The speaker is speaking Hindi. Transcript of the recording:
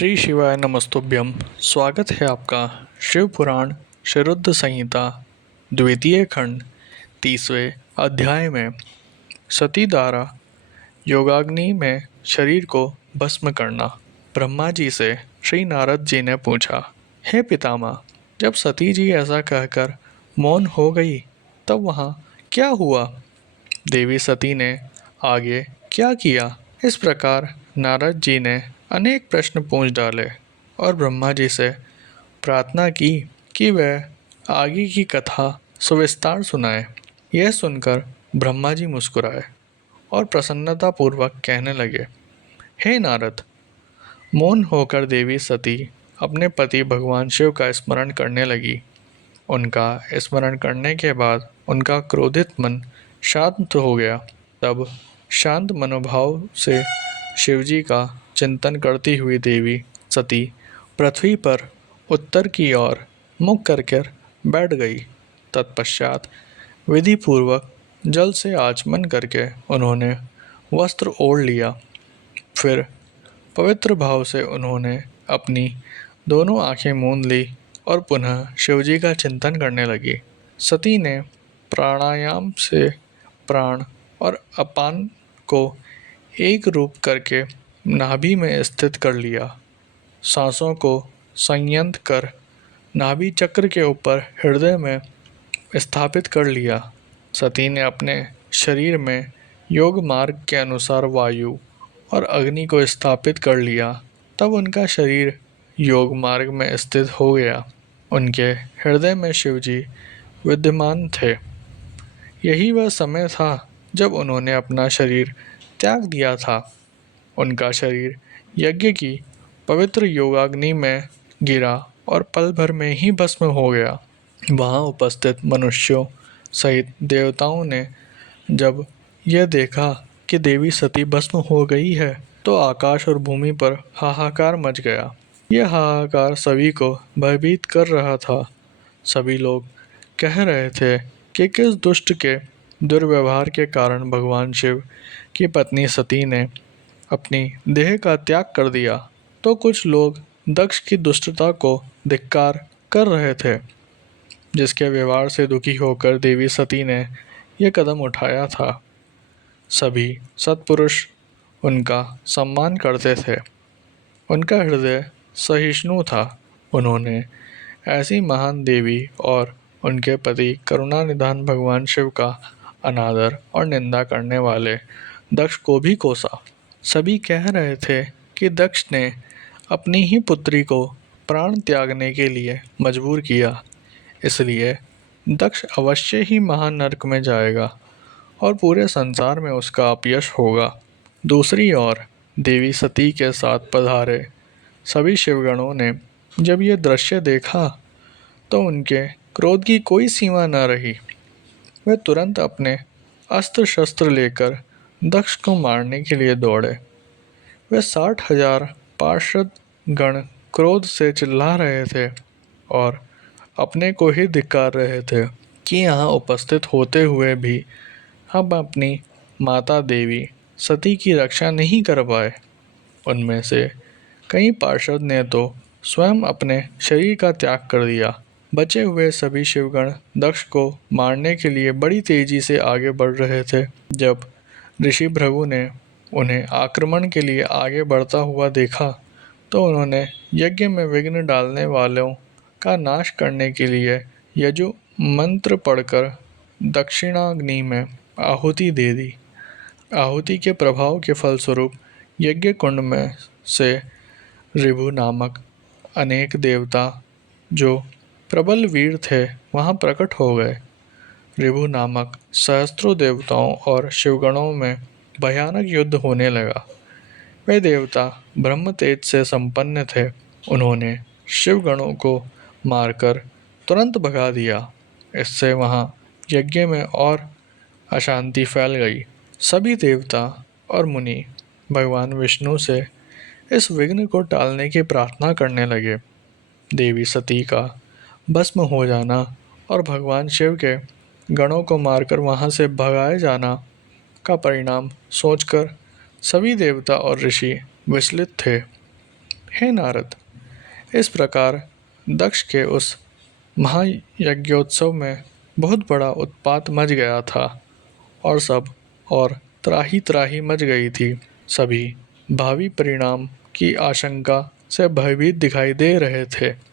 श्री शिवाय नमस्तुभ्यम। स्वागत है आपका शिव पुराण शरुद्ध संहिता द्वितीय खंड 30वें अध्याय में। सती द्वारा योगाग्नि में शरीर को भस्म करना। ब्रह्मा जी से श्री नारद जी ने पूछा, हे पितामह, जब सती जी ऐसा कहकर मौन हो गई तब वहाँ क्या हुआ? देवी सती ने आगे क्या किया? इस प्रकार नारद जी ने अनेक प्रश्न पूछ डाले और ब्रह्मा जी से प्रार्थना की कि वह आगे की कथा सविस्तार सुनाए। यह सुनकर ब्रह्मा जी मुस्कुराए और प्रसन्नतापूर्वक कहने लगे, हे नारद। मौन होकर देवी सती अपने पति भगवान शिव का स्मरण करने लगी। उनका स्मरण करने के बाद उनका क्रोधित मन शांत हो गया। तब शांत मनोभाव से शिवजी का चिंतन करती हुई देवी सती पृथ्वी पर उत्तर की ओर मुख करके बैठ गई। तत्पश्चात विधि पूर्वक जल से आचमन करके उन्होंने वस्त्र ओढ़ लिया। फिर पवित्र भाव से उन्होंने अपनी दोनों आंखें मूंद ली और पुनः शिवजी का चिंतन करने लगी। सती ने प्राणायाम से प्राण और अपान को एक रूप करके नाभि में स्थित कर लिया। सांसों को संयंत्र कर नाभि चक्र के ऊपर हृदय में स्थापित कर लिया। सती ने अपने शरीर में योग मार्ग के अनुसार वायु और अग्नि को स्थापित कर लिया। तब उनका शरीर योग मार्ग में स्थित हो गया। उनके हृदय में शिवजी विद्यमान थे। यही वह समय था जब उन्होंने अपना शरीर त्याग दिया था। उनका शरीर यज्ञ की पवित्र योगाग्नि में गिरा और पल भर में ही भस्म हो गया। वहाँ उपस्थित मनुष्यों सहित देवताओं ने जब यह देखा कि देवी सती भस्म हो गई है तो आकाश और भूमि पर हाहाकार मच गया। यह हाहाकार सभी को भयभीत कर रहा था। सभी लोग कह रहे थे कि किस दुष्ट के दुर्व्यवहार के कारण भगवान शिव की पत्नी सती ने अपनी देह का त्याग कर दिया। तो कुछ लोग दक्ष की दुष्टता को धिक्कार कर रहे थे, जिसके व्यवहार से दुखी होकर देवी सती ने यह कदम उठाया था। सभी सत्पुरुष उनका सम्मान करते थे। उनका हृदय सहिष्णु था। उन्होंने ऐसी महान देवी और उनके पति करुणानिधान भगवान शिव का अनादर और निंदा करने वाले दक्ष को भी कोसा। सभी कह रहे थे कि दक्ष ने अपनी ही पुत्री को प्राण त्यागने के लिए मजबूर किया, इसलिए दक्ष अवश्य ही महानरक में जाएगा और पूरे संसार में उसका अपयश होगा। दूसरी ओर देवी सती के साथ पधारे सभी शिवगणों ने जब यह दृश्य देखा तो उनके क्रोध की कोई सीमा न रही। वे तुरंत अपने अस्त्र शस्त्र लेकर दक्ष को मारने के लिए दौड़े। वे 60,000 पार्षद गण क्रोध से चिल्ला रहे थे और अपने को ही धिक्कार रहे थे कि यहाँ उपस्थित होते हुए भी हम अपनी माता देवी सती की रक्षा नहीं कर पाए। उनमें से कई पार्षद ने तो स्वयं अपने शरीर का त्याग कर दिया। बचे हुए सभी शिवगण दक्ष को मारने के लिए बड़ी तेजी से आगे बढ़ रहे थे। जब ऋषि भृगु ने उन्हें आक्रमण के लिए आगे बढ़ता हुआ देखा तो उन्होंने यज्ञ में विघ्न डालने वालों का नाश करने के लिए यजु मंत्र पढ़कर दक्षिणाग्नि में आहुति दे दी। आहुति के प्रभाव के फलस्वरूप यज्ञ कुंड में से ऋभु नामक अनेक देवता जो प्रबल वीर थे वहां प्रकट हो गए। ऋभु नामक सहस्त्रों देवताओं और शिवगणों में भयानक युद्ध होने लगा। वे देवता ब्रह्म तेज से संपन्न थे। उन्होंने शिवगणों को मारकर तुरंत भगा दिया। इससे वहां यज्ञ में और अशांति फैल गई। सभी देवता और मुनि भगवान विष्णु से इस विघ्न को टालने की प्रार्थना करने लगे। देवी सती का भस्म हो जाना और भगवान शिव के गणों को मारकर वहां से भगाए जाना का परिणाम सोचकर सभी देवता और ऋषि विचलित थे। हे नारद, इस प्रकार दक्ष के उस महायज्ञोत्सव में बहुत बड़ा उत्पात मच गया था और त्राही त्राही मच गई थी। सभी भावी परिणाम की आशंका से भयभीत दिखाई दे रहे थे।